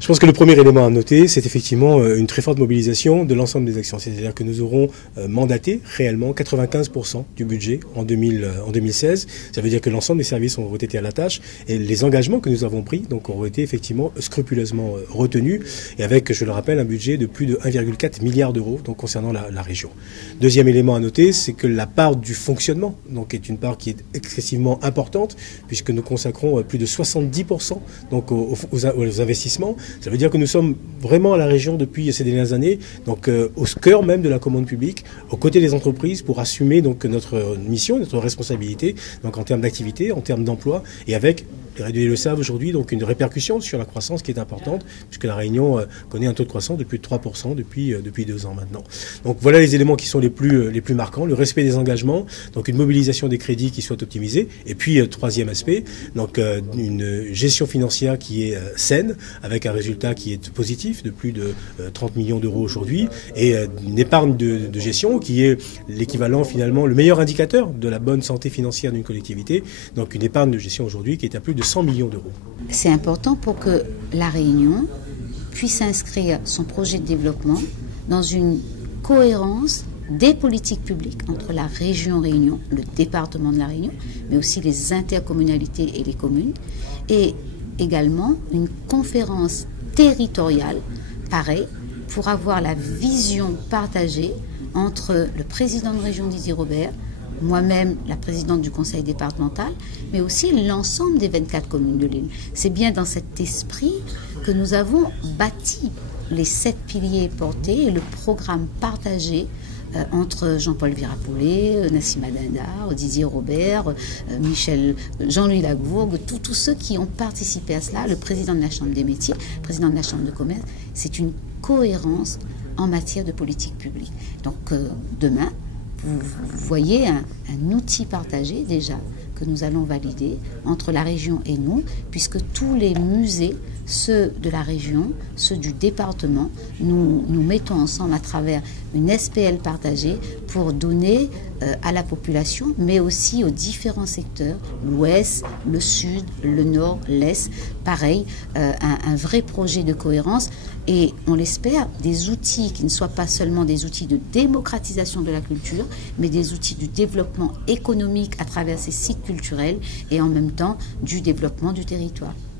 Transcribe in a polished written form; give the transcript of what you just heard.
Je pense que le premier élément à noter, c'est effectivement une très forte mobilisation de l'ensemble des actions. C'est-à-dire que nous aurons mandaté réellement 95% du budget en 2016. Ça veut dire que l'ensemble des services auront été à la tâche et les engagements que nous avons pris donc, auront été effectivement scrupuleusement retenus et avec, je le rappelle, un budget de plus de 1,4 milliard d'euros donc, concernant la région. Deuxième élément à noter, c'est que la part du fonctionnement donc, est une part qui est excessivement importante puisque nous consacrons plus de 70% donc, aux investissements. Ça veut dire que nous sommes vraiment à la région depuis ces dernières années, donc au cœur même de la commande publique, aux côtés des entreprises pour assumer donc notre mission, notre responsabilité, donc en termes d'activité, en termes d'emploi, et avec, les réduits le savent aujourd'hui, donc une répercussion sur la croissance qui est importante, puisque la Réunion connaît un taux de croissance de plus de 3% depuis 2 ans maintenant. Donc voilà les éléments qui sont les plus marquants, le respect des engagements, donc une mobilisation des crédits qui soit optimisée, et puis troisième aspect, donc une gestion financière qui est saine, avec un résultat qui est positif de plus de 30 millions d'euros aujourd'hui, et une épargne de gestion qui est l'équivalent finalement, le meilleur indicateur de la bonne santé financière d'une collectivité, donc une épargne de gestion aujourd'hui qui est à plus de 100 millions d'euros. C'est important pour que la Réunion puisse inscrire son projet de développement dans une cohérence des politiques publiques entre la région Réunion, le département de la Réunion, mais aussi les intercommunalités et les communes, et également une conférence territoriale, pareil, pour avoir la vision partagée entre le président de région Didier Robert, moi-même, la présidente du conseil départemental, mais aussi l'ensemble des 24 communes de l'île. C'est bien dans cet esprit que nous avons bâti les 7 piliers portés et le programme partagé entre Jean-Paul Virapollet, Nassima Dindar, Didier Robert, Jean-Louis Lagourgue, tous ceux qui ont participé à cela, le président de la Chambre des métiers, le président de la Chambre de commerce. C'est une cohérence en matière de politique publique. Donc demain, vous voyez un outil partagé déjà que nous allons valider entre la région et nous, puisque tous les musées, ceux de la région, ceux du département, nous mettons ensemble à travers une SPL partagée pour donner à la population, mais aussi aux différents secteurs, l'ouest, le sud, le nord, l'est, pareil, un vrai projet de cohérence et, on l'espère, des outils qui ne soient pas seulement des outils de démocratisation de la culture, mais des outils du développement économique à travers ces sites culturels et en même temps du développement du territoire.